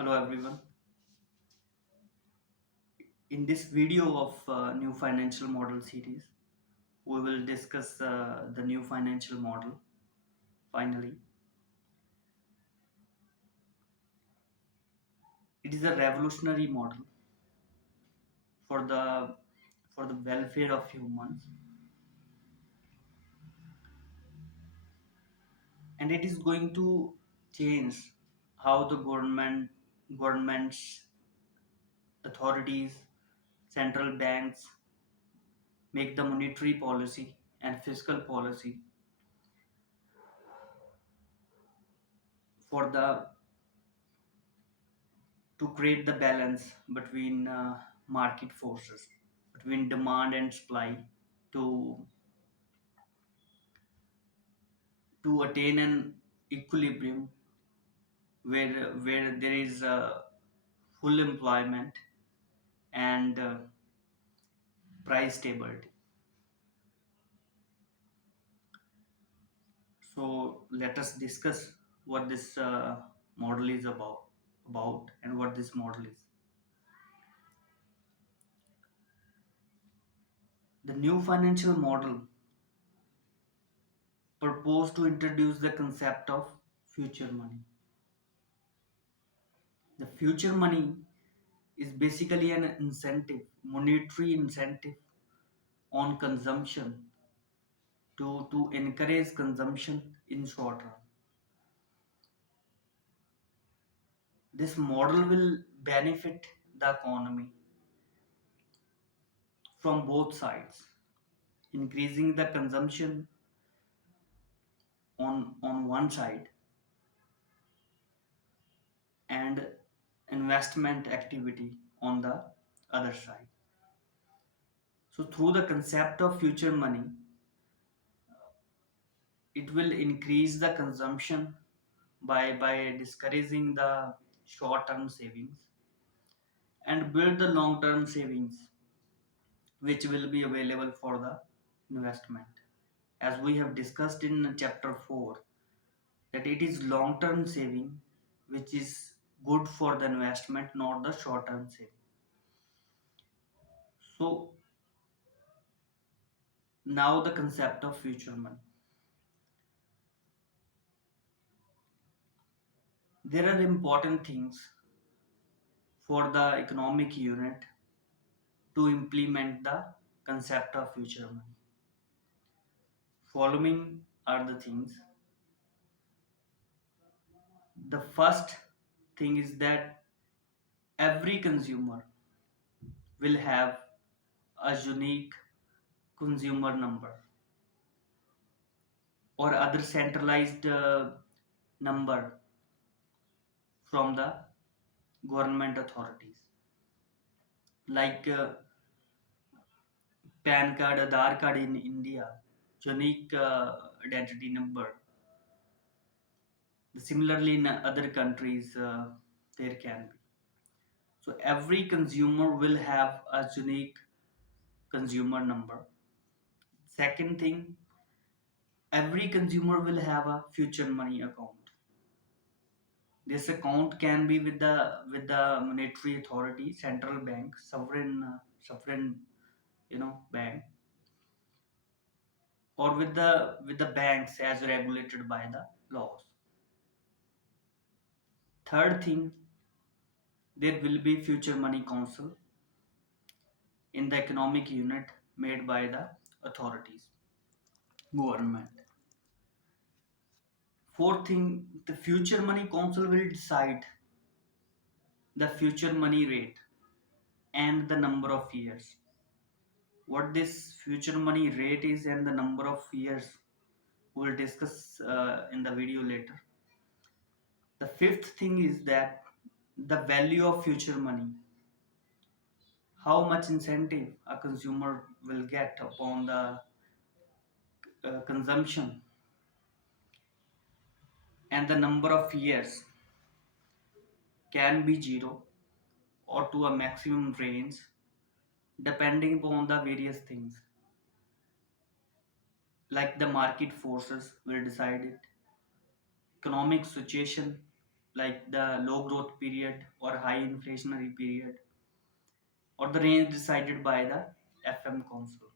Hello everyone. In this video of new financial model series, we will discuss the new financial model. Finally, it is a revolutionary model for the welfare of humans, and it is going to change how the governments, authorities, central banks make the monetary policy and fiscal policy for the to create the balance between market forces, between demand and supply, to attain an equilibrium where there is full employment and price stability. So let us discuss what this model is about and what this model is. The new financial model proposed to introduce the concept of future money. The future money is basically an incentive, monetary incentive on consumption to encourage consumption in short run. This model will benefit the economy from both sides, increasing the consumption on one side and investment activity on the other side. So through the concept of future money, it will increase the consumption by discouraging the short term savings and build the long term savings which will be available for the investment. As we have discussed in chapter 4, that it is long term saving which is good for the investment, not the short term saving. So now the concept of future money. There are important things for the economic unit to implement the concept of future money. Following are the things. The first thing is that every consumer will have a unique consumer number or other centralized number from the government authorities, like PAN card, Aadhaar card in India, unique identity number. Similarly, in other countries, there can be. So every consumer will have a unique consumer number. Second thing, every consumer will have a future money account. This account can be with the monetary authority, central bank, sovereign bank, or with the banks as regulated by the laws. Third thing, there will be future money council in the economic unit made by the authorities, government. Fourth thing, the future money council will decide the future money rate and the number of years. What this future money rate is and the number of years we'll discuss in the video later. The fifth thing is that the value of future money, how much incentive a consumer will get upon the consumption, and the number of years can be zero or to a maximum range depending upon the various things, like the market forces will decide it, economic situation like the low growth period or high inflationary period, or the range decided by the FM Council.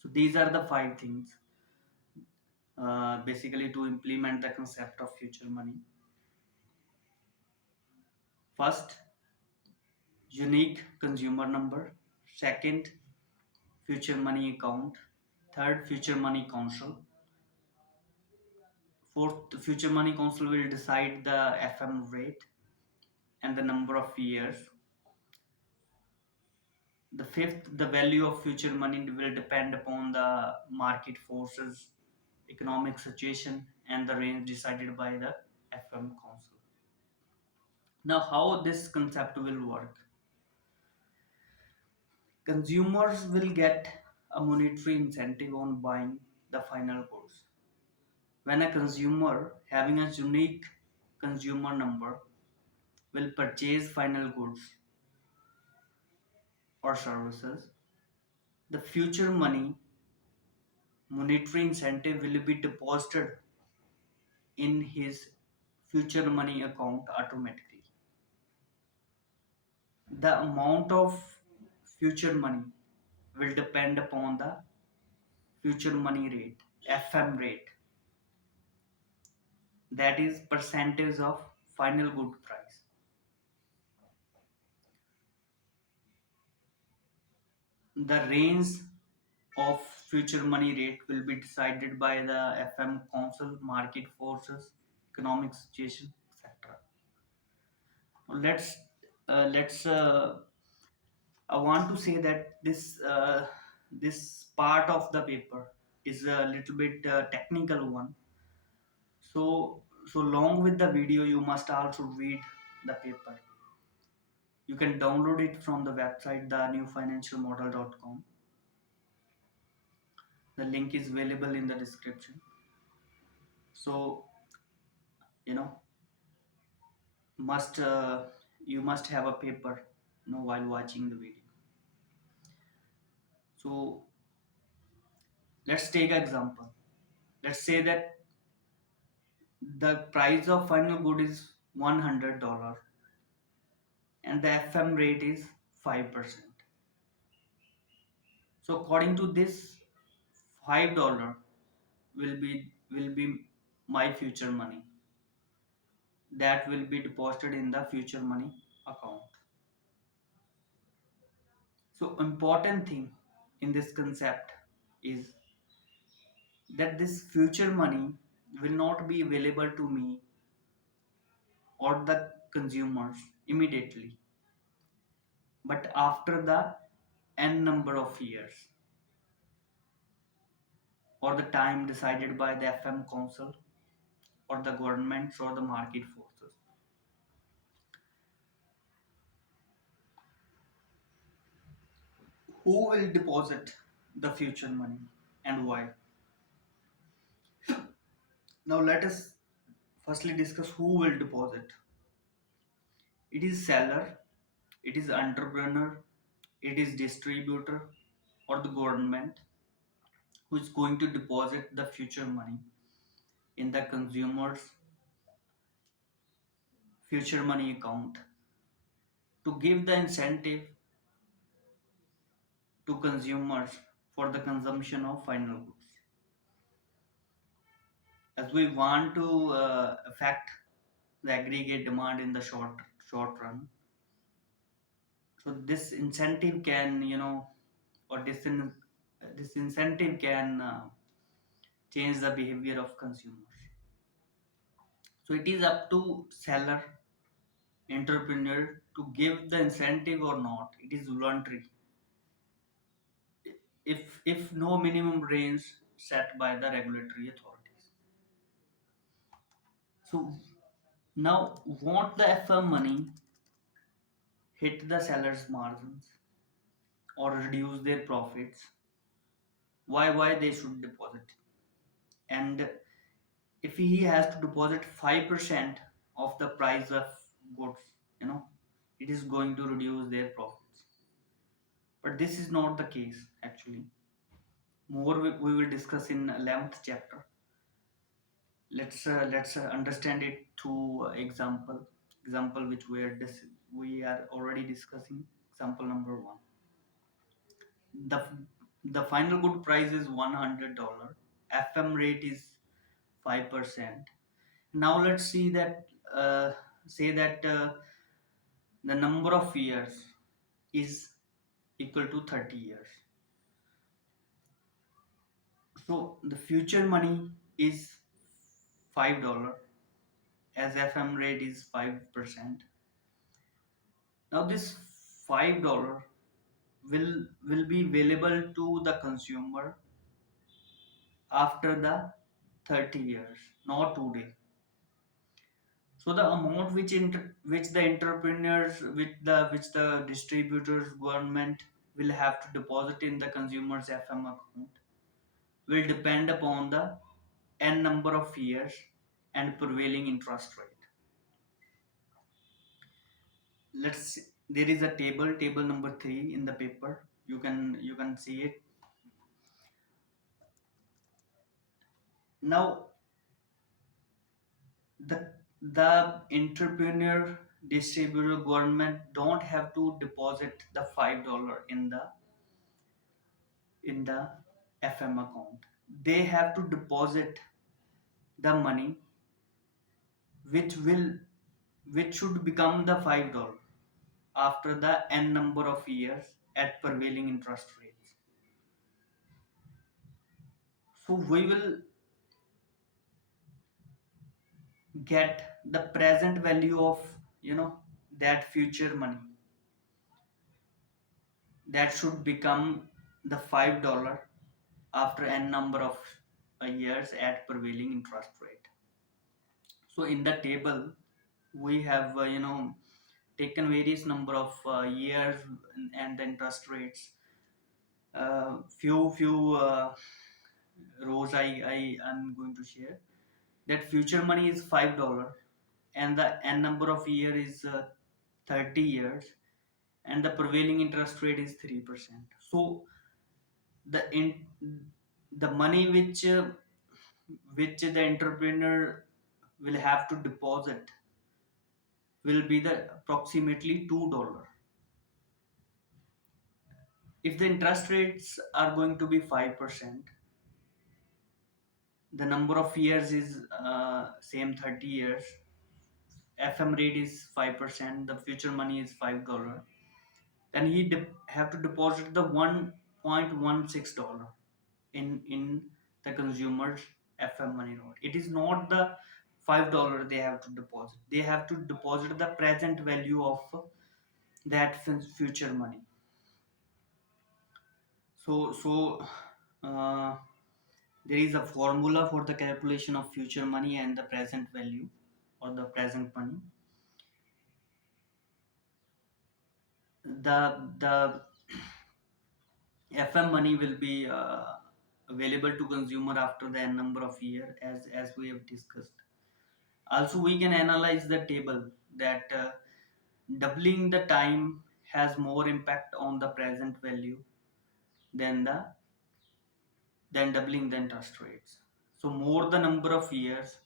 So these are the five things basically to implement the concept of future money. First, unique consumer number. Second, future money account. Third, future money council. Fourth, the future money council will decide the FM rate and the number of years. The fifth, the value of future money will depend upon the market forces, economic situation, and the range decided by the FM council. Now, how this concept will work? Consumers will get a monetary incentive on buying the final goods. When a consumer having a unique consumer number will purchase final goods or services, the future money monetary incentive will be deposited in his future money account automatically. The amount of future money will depend upon the future money rate, FM rate, that is percentage of final good price. The range of future money rate will be decided by the FM council, market forces, economic situation, etc. Let's I want to say that this part of the paper is a little bit technical one. So along with the video, you must also read the paper. You can download it from the website thenewfinancialmodel.com. The link is available in the description. So you know must you must have a paper, while watching the video. So let's take an example. Let's say that the price of final good is $100 and the FM rate is 5%. So according to this, $5 will be my future money that will be deposited in the future money account. So important thing in this concept is that this future money will not be available to me or the consumers immediately, but after the n number of years, or the time decided by the FM council or the governments or the market forces. Who will deposit the future money and why? Now let us firstly discuss who will deposit. It is seller, it is entrepreneur, it is distributor, or the government who is going to deposit the future money in the consumer's future money account to give the incentive to consumers for the consumption of final goods. As we want to affect the aggregate demand in the short run, so this incentive can or this incentive can change the behavior of consumers. So it is up to seller, entrepreneur to give the incentive or not. It is voluntary. If no minimum range set by the regulatory authorities. So now, won't the FM money hit the seller's margins or reduce their profits? Why they should deposit? And if he has to deposit 5% of the price of goods, you know, it is going to reduce their profits. But this is not the case actually. More we will discuss in 11th chapter. Let's understand it through example which we are already discussing. Example number one: the the final good price is $100. FM rate is 5%. Now let's see that say that the number of years is equal to 30 years. So the future money is $5 as FM rate is 5%. Now this $5 will be available to the consumer after the 30 years, not today. So the amount which the entrepreneurs, which the distributors, government will have to deposit in the consumer's FM account will depend upon the n number of years and prevailing interest rate. Let's There is a table number 3 in the paper. You can see it. Now the the entrepreneur, distributor, government don't have to deposit the $5 in the FM account. They have to deposit the money which will which should become the $5 after the n number of years at prevailing interest rates. So we will get the present value of that future money that should become the $5 after n number of years at prevailing interest rate. So in the table we have taken various number of years and the interest rates. Few rows I'm going to share. That future money is $5 and the n number of year is 30 years and the prevailing interest rate is 3%. So the in the money which the entrepreneur will have to deposit will be the approximately $2. If the interest rates are going to be 5%, the number of years is same 30 years, FM rate is 5%, the future money is $5, then he have to deposit the $1.16 in the consumer's FM money note. It is not the $5 they have to deposit. They have to deposit the present value of that future money. So uh, there is a formula for the calculation of future money and the present value or the present money. The FM money will be available to consumer after the n number of year as we have discussed. Also, we can analyze the table that doubling the time has more impact on the present value than doubling the interest rates. So more the number of years,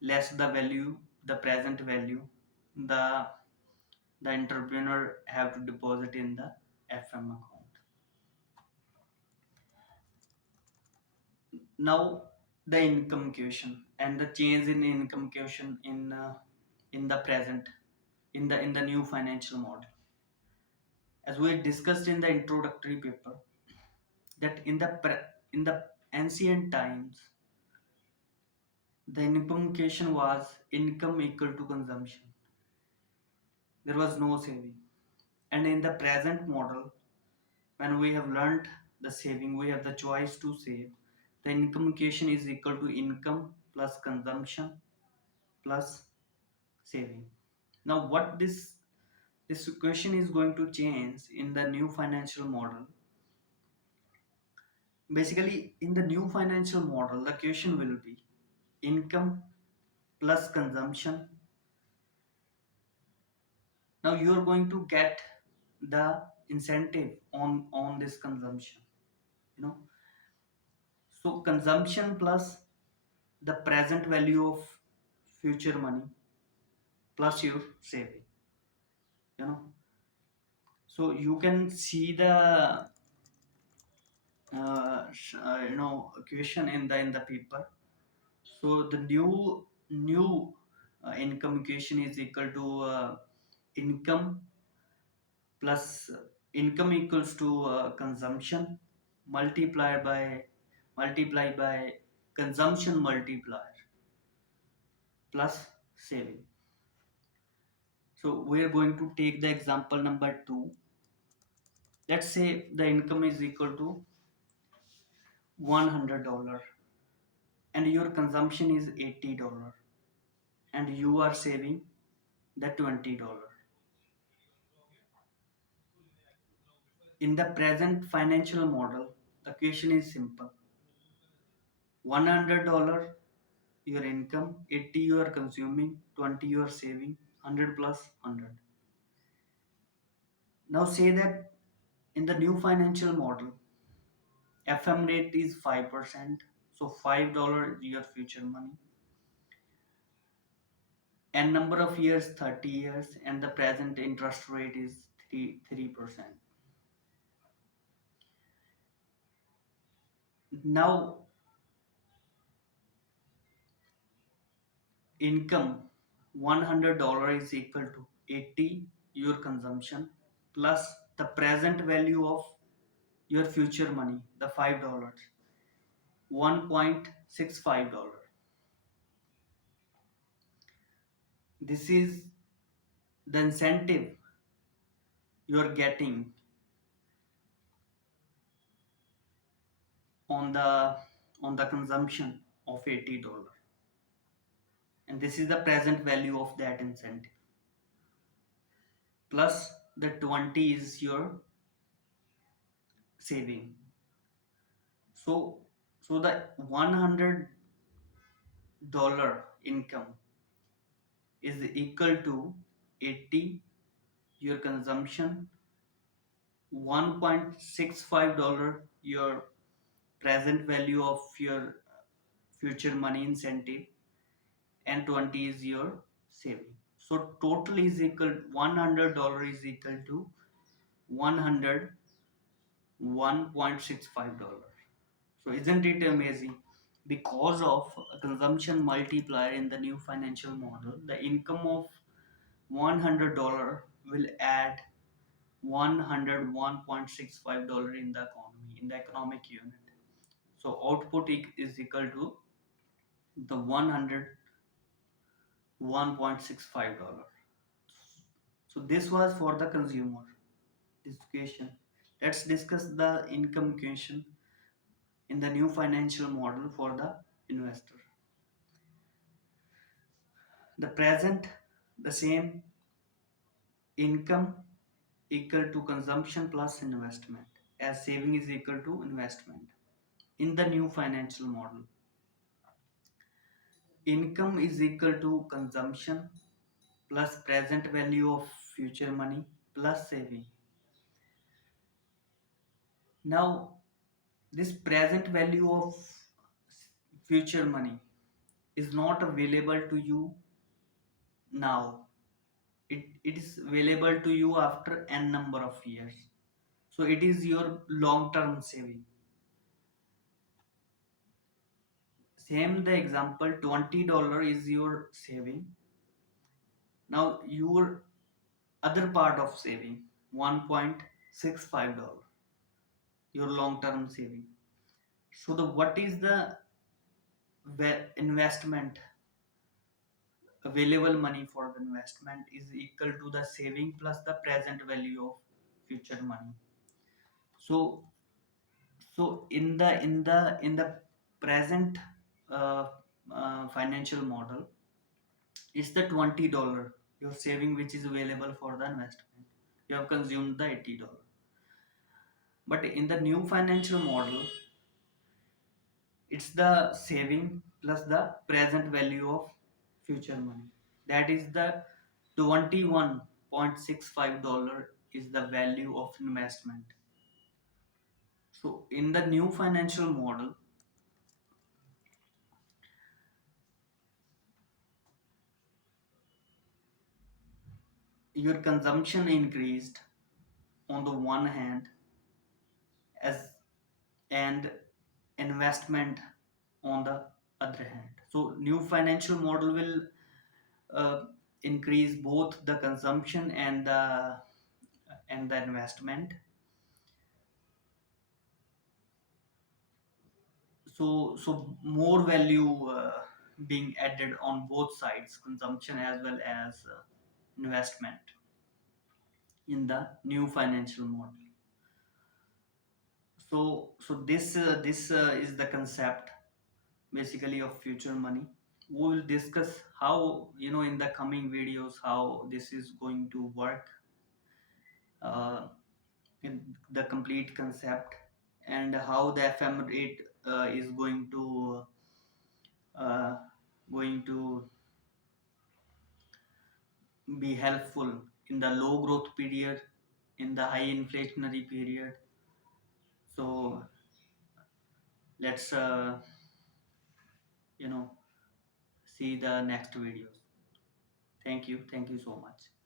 less the value, the present value, the the entrepreneur have to deposit in the FM account. Now the income question and the change in income question in the present, in the new financial model. As we discussed in the introductory paper, that in the ancient times the income question was income equal to consumption. There was no saving. And in the present model, when we have learned the saving, we have the choice to save. The income equation is equal to income plus consumption plus saving. Now what this equation is going to change in the new financial model. Basically in the new financial model the equation will be income plus consumption. Now you are going to get the incentive on this consumption, you know. So consumption plus the present value of future money plus your saving, you know. So you can see the question in the paper. So the new income equation is equal to income plus income equals to consumption multiply by consumption multiplier plus saving. So we are going to take the example number 2. Let's say the income is equal to $100 and your consumption is $80 and you are saving the $20. In the present financial model, the equation is simple. $100 your income, 80 you are consuming, 20 you are saving, 100 plus 100. Now say that in the new financial model, FM rate is 5%, so $5 is your future money, and number of years 30 years, and the present interest rate is 3%. Now income $100 is equal to 80 your consumption plus the present value of your future money, the $5, $1.65. This is the incentive you are getting on the consumption of $80, and this is the present value of that incentive plus the 20 is your saving. So so the $100 income is equal to 80 your consumption, $1.65 your present value of your future money incentive, and 20 is your saving. So total is equal $100 is equal to 100 $1.65. So isn't it amazing? Because of a consumption multiplier in the new financial model, the income of $100 will add 101.65 in the economy, in the economic unit. So output is equal to the 101.65. So this was for the consumer, this question. Let's discuss the income question in the new financial model for the investor. The present, the same, income equal to consumption plus investment, as saving is equal to investment. In the new financial model, income is equal to consumption plus present value of future money plus saving. Now, this present value of future money is not available to you now. It is available to you after n number of years. So it is your long term saving. Same the example, $20 is your saving. Now your other part of saving, $1.65, your long term saving. So the what is the investment, available money for the investment is equal to the saving plus the present value of future money. So so in the present uh, financial model, it's the $20 your saving which is available for the investment. You have consumed the $80. But in the new financial model, it's the saving plus the present value of future money. That is the $21.65 is the value of investment. So in the new financial model, your consumption increased on the one hand, as and investment on the other hand. So new financial model will uh, increase both the consumption and the investment. So more value being added on both sides, consumption as well as investment, in the new financial model. So this is the concept basically of future money. We will discuss how, in the coming videos, how this is going to work, uh, in the complete concept, and how the FM rate is uh, going to be helpful in the low growth period, in the high inflationary period. So let's you know see the next videos. Thank you so much.